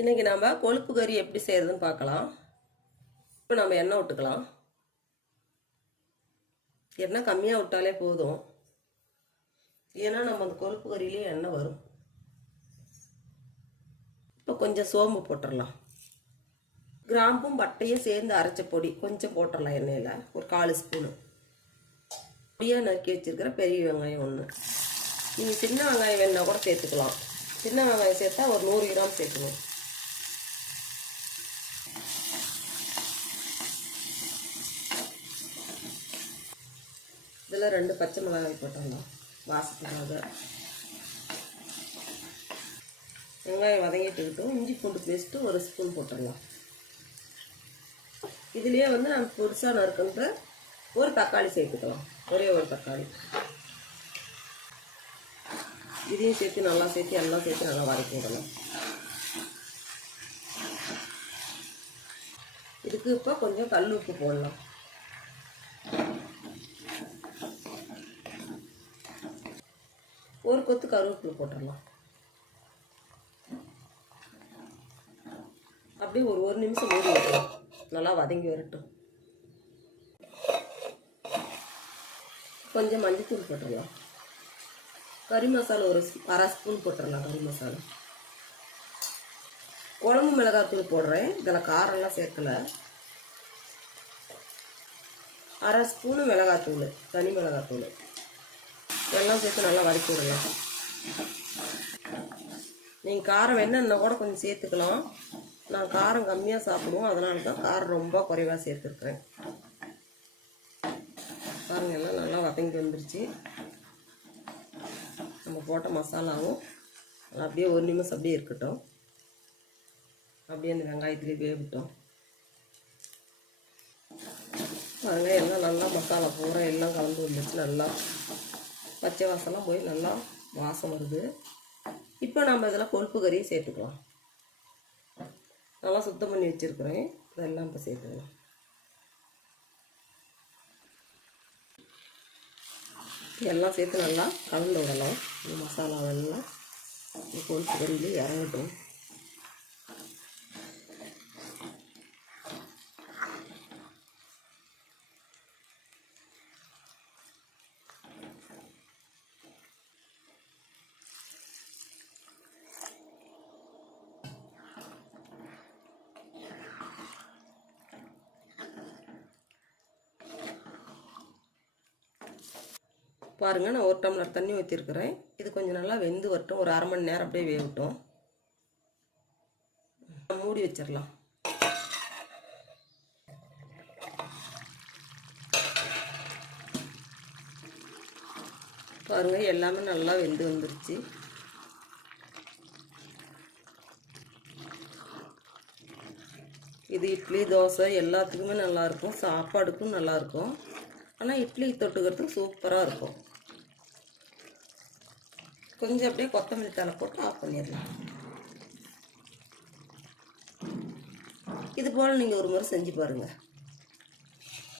இன்றைக்கி நம்ம கொழுப்பு கறி எப்படி செய்கிறதுன்னு பார்க்கலாம். இப்போ நம்ம எண்ணெய் விட்டுக்கலாம். எண்ணெய் கம்மியாக விட்டாலே போதும். ஏன்னா நம்ம அந்த கொழுப்பு கறியிலே எண்ணெய் வரும். இப்போ கொஞ்சம் சோம்பு போட்டுடலாம் கிராம்பும் பட்டையும் சேர்ந்து அரைச்ச பொடி கொஞ்சம் போட்டுடலாம் எண்ணெயில். ஒரு கால் ஸ்பூனு. பொடியாக நறுக்கி வச்சுருக்கிற பெரிய வெங்காயம் ஒன்று நீங்கள் சின்ன வெங்காயம் வேணுன்னா கூட சேர்த்துக்கலாம். சின்ன வெங்காயம் சேர்த்தா ஒரு நூறு கிராம் சேர்க்கணும் இதில் ரெண்டு பச்சை மிளகாய் போட்டுடலாம் வாசத்துக்காக வெங்காயம் வதங்கிட்டுக்கிட்டும் இஞ்சி பூண்டு பேஸ்ட்டு ஒரு ஸ்பூன் போட்டுடலாம். இதுலேயே வந்து நம்ம புதுசாக நறுக்கின்ற ஒரு தக்காளி சேர்த்துக்கலாம். ஒரே ஒரு தக்காளி. இதையும் சேர்த்து நல்லா சேர்த்து எல்லாம் சேர்த்து நல்லா வதக்கி விடலாம் இதுக்கு இப்போ கொஞ்சம் கல் உப்பு போடலாம் ஒரு கொத்து கருவேப்பிலை போட்டுடலாம். அப்படியே ஒரு ஒரு நிமிஷம் மூடி விட்டுரும் நல்லா வதங்கி வரட்டும். கொஞ்சம் மஞ்சத்தூள் போட்டுடலாம். கறி மசாலா ஒரு அரை ஸ்பூன் போட்டுடலாம் கறி மசாலா. குழம்பு மிளகாத்தூள் போடுறேன். இதில் காரம்லாம் சேர்க்கல. அரை ஸ்பூனு மிளகாத்தூள் தனி மிளகாத்தூள். எல்லாம் சேர்த்து நல்லா வதக்கி விடுங்க. நீங்கள் காரம் வேணுன்னா கூட கொஞ்சம் சேர்த்துக்கலாம். நான் காரம் கம்மியாக சாப்பிடுவோம். அதனால தான் காரம் ரொம்ப குறைவாக சேர்த்துருக்குறேன். பாருங்கள் எல்லாம் நல்லா வதங்கி வந்துருச்சு. நம்ம போட்ட மசாலாவும் அப்படியே ஒரு நிமிஷம் அப்படியே இருக்கட்டும். அப்படியே அந்த வெங்காயத்துலேயே வேகட்டும். பாருங்கள் எல்லாம் நல்லா மசாலா பூரா எல்லாம் கலந்து வந்துருச்சு. நல்லா பச்சை வாசம்லாம் போய் நல்லா வாசம் வருது. இப்போ நம்ம இதில் கொழுப்பு கறியை சேர்த்துக்கலாம். நல்லா சுத்தம் பண்ணி வச்சுருக்குறேன். இதெல்லாம் இப்போ சேர்த்துக்கலாம். எல்லாம் சேர்த்து நல்லா கலந்து விடலாம் இந்த மசாலாவெல்லாம் இந்த கொழுப்பு கறியில் இறங்கட்டும். பாருங்கள் நான் ஒரு டம்ளர் தண்ணி ஊற்றிருக்கிறேன் இது கொஞ்சம் நல்லா வெந்து வரட்டும். ஒரு அரை மணி நேரம் அப்படியே வேகட்டும். மூடி வச்சிடலாம். பாருங்கள் எல்லாமே நல்லா வெந்து வந்துருச்சு. இது இட்லி தோசை எல்லாத்துக்குமே நல்லாயிருக்கும் சாப்பாடுக்கும் நல்லாயிருக்கும் ஆனால் இட்லி தொட்டுக்கிறதுக்கு சூப்பராக இருக்கும். கொஞ்சம் அப்படியே கொத்தமல்லி தலை போட்டு ஆஃப் பண்ணிடலாம். இது போல் நீங்கள் ஒரு முறை செஞ்சு பாருங்கள்